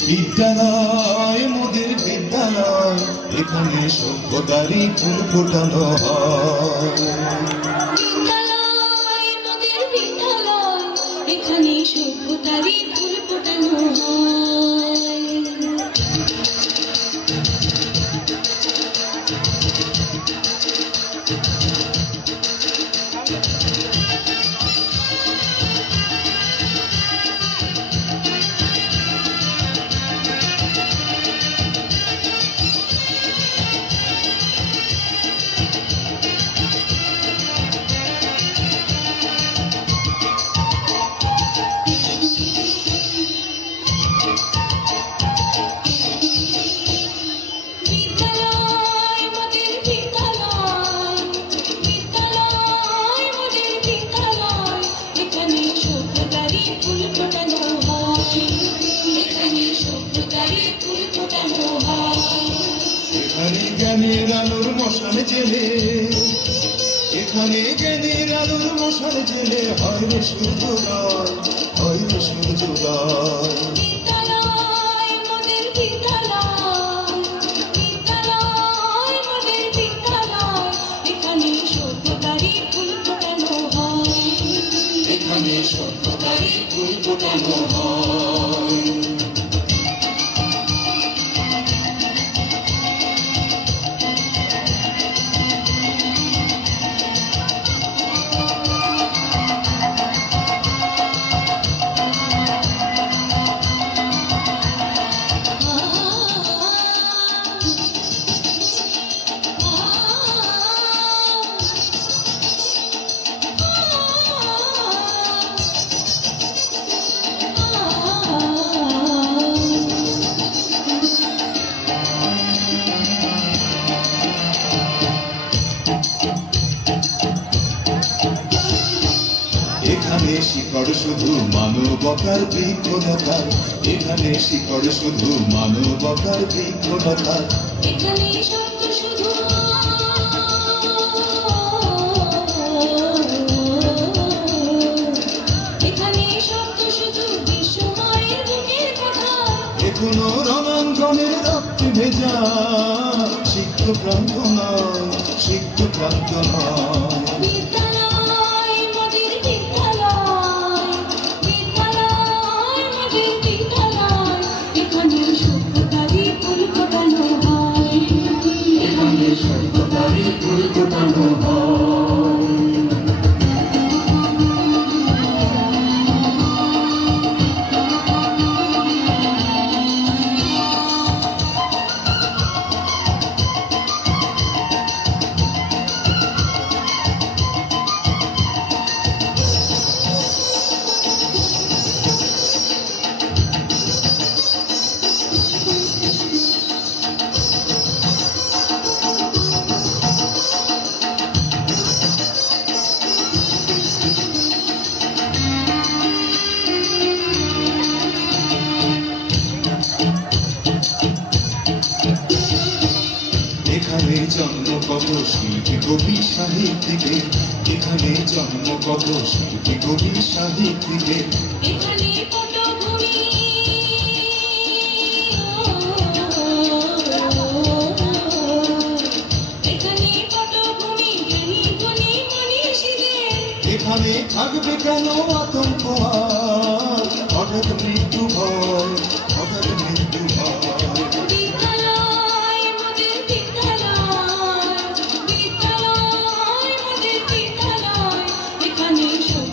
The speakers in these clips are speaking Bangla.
বিদ্যালয় মোদের বিদ্যালয় এখানে সভ্যতারই ফুল ফোটানো হয়। এখানে সভ্যতারই এখানে জ্ঞানের আলোর মশাল জেলে। এখানে জ্ঞানের আলোর মশাল জেলে। হয় রে সূর্যোদয় হয় রে সূর্যোদয় এখানে সভ্যতারই ফুল ফোটানো হয়। এখানে শিকড় শুধু মানবতার বৃক্ষলতার এখানে শিকড় শুধু মানবতার বৃক্ষলতার এখানে শুধু এখানে রণাঙ্গনের রক্তে ভেজা। সিদ্ধ প্রান্ত নয় সিদ্ধ প্রান্ত নয়। এখানে জন্ম কত শিল্পী কবি সাহিত্যিকে। এখানে জন্ম কত শিল্পী কবি সাহিত্যিকে। এখানে থাকবে কেন আতঙ্ক? হঠাৎ মৃত্যু ভয়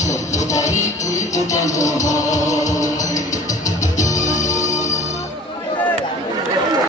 সভ্যতারই ফুল ফোটানো হয়।